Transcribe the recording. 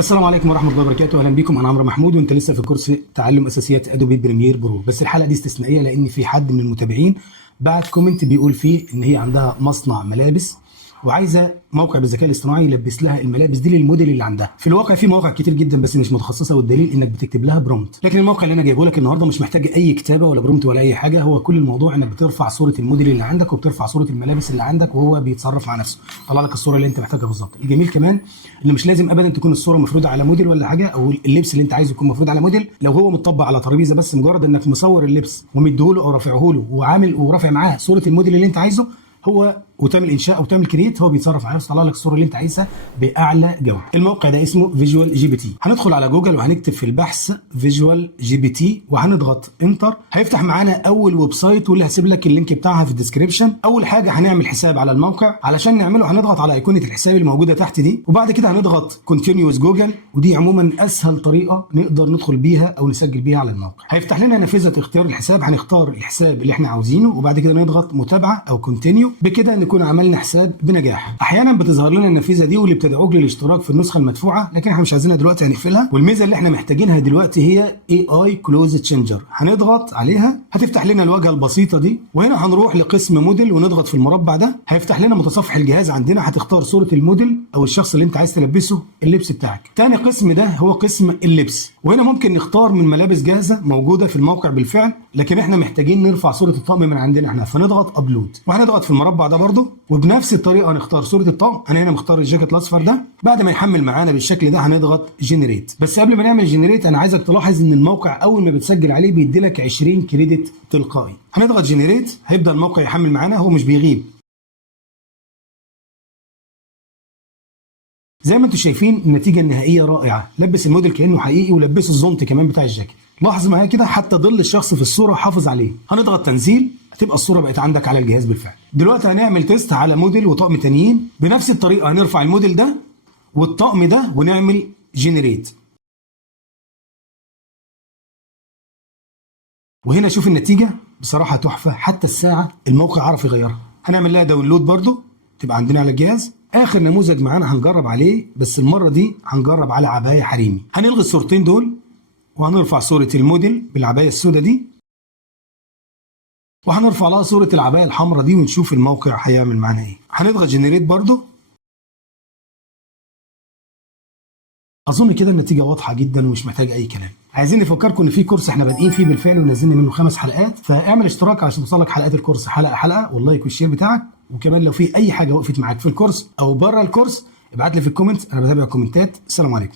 السلام عليكم ورحمه الله وبركاته. اهلا بيكم، انا عمرو محمود وانت لسه في كورس تعلم اساسيات ادوبي بريمير برو. بس الحلقه دي استثنائيه لان في حد من المتابعين بعت كومنت بيقول فيه ان هي عندها مصنع ملابس وعايزه موقع بالذكاء الاصطناعي يلبس لها الملابس دي للموديل اللي عندها. في الواقع في مواقع كتير جدا بس مش متخصصه، والدليل انك بتكتب لها برومت. لكن الموقع اللي انا جايبه لك النهارده مش محتاج اي كتابه ولا برومت ولا اي حاجه. هو كل الموضوع انك بترفع صوره الموديل اللي عندك وبترفع صوره الملابس اللي عندك وهو بيتصرف مع نفسه، طلع لك الصوره اللي انت محتاجها بالظبط. الجميل كمان ان مش لازم ابدا تكون الصوره مفروضه على موديل ولا حاجه، او اللبس اللي انت عايزه يكون مفروض على موديل. لو هو متطبق على ترابيزه بس مجرد انك مصور اللبس ومديهوله او رافعه له وعامل ورافع معاه صوره الموديل اللي انت عايزه، هو وتعمل انشاء او تعمل كرييت، هو بيتصرف على نفسه، طلع لك الصوره اللي انت عايزها باعلى جوده. الموقع ده اسمه فيجوال جي بي تي. هندخل على جوجل وهنكتب في البحث فيجوال جي بي تي وهنضغط انتر. هيفتح معانا اول ويب سايت واللي هسيب لك اللينك بتاعها في الديسكربشن. اول حاجه هنعمل حساب على الموقع. علشان نعمله هنضغط على ايقونه الحساب الموجوده تحت دي، وبعد كده هنضغط كونتينيوس جوجل، ودي عموما اسهل طريقه نقدر ندخل بيها او نسجل بيها على الموقع. هيفتح لنا نافذه اختيار الحساب، هنختار الحساب اللي احنا عاوزينه وبعد كده نضغط متابعه او كونتينيو. بكده نكون عملنا حساب بنجاح. احيانا بتظهر لنا النافذه دي واللي بتدعوك للاشتراك في النسخه المدفوعه، لكن احنا مش عايزينها دلوقتي، هنقفلها. والميزه اللي احنا محتاجينها دلوقتي هي اي كلوز تشينجر، هنضغط عليها هتفتح لنا الواجهه البسيطه دي، وهنا هنروح لقسم موديل ونضغط في المربع ده. هيفتح لنا متصفح الجهاز عندنا، هتختار صوره الموديل او الشخص اللي انت عايز تلبسه اللبس بتاعك. تاني قسم ده هو قسم اللبس، وهنا ممكن نختار من ملابس جاهزه موجوده في الموقع بالفعل، لكن احنا محتاجين نرفع صوره الطقم من عندنا احنا، فنضغط ابلود وهنضغط في المربع ده برده، وبنفس الطريقه هنختار صوره الطقم. انا هنا مختار الجاكيت الاصفر ده. بعد ما يحمل معانا بالشكل ده هنضغط جنريت. بس قبل ما نعمل جنريت انا عايزك تلاحظ ان الموقع اول ما بتسجل عليه بيدي لك 20 كريدت تلقائي. هنضغط جنريت، هيبدا الموقع يحمل معانا، هو مش بيغيب. زي ما انتم شايفين النتيجه النهائيه رائعه، لبس الموديل كانه حقيقي ولبسه الزونت كمان بتاع الجاكيت. لاحظ معايا كده حتى ظل الشخص في الصوره حافظ عليه. هنضغط تنزيل، هتبقى الصوره بقت عندك على الجهاز بالفعل. دلوقتي هنعمل تيست على موديل وطقم تانيين بنفس الطريقه. هنرفع الموديل ده والطقم ده ونعمل جنريت، وهنا شوف النتيجه بصراحه تحفه. حتى الساعه الموقع عرف يغيرها. هنعمل لها داونلود برضو تبقى عندنا على الجهاز. اخر نموذج معانا هنجرب عليه، بس المره دي هنجرب على عبايه حريمي. هنلغي الصورتين دول وهنرفع صوره الموديل بالعبايه السوداء دي، وهنرفع لها صوره العبايه الحمراء دي ونشوف الموقع هيعمل معانا ايه. هنضغط جنريت برضو. اظن كده النتيجه واضحه جدا ومش محتاج اي كلام. عايزين نفكركم ان في كورس احنا بادئين فيه بالفعل ونزلنا منه 5 حلقات، فاعمل اشتراك علشان توصلك حلقات الكورس حلقه حلقه، واللايك والشير بتاعك. وكمان لو في اي حاجه وقفت معاك في الكورس او بره الكورس ابعت لي في الكومنت، انا بتابع الكومنتات. السلام عليكم.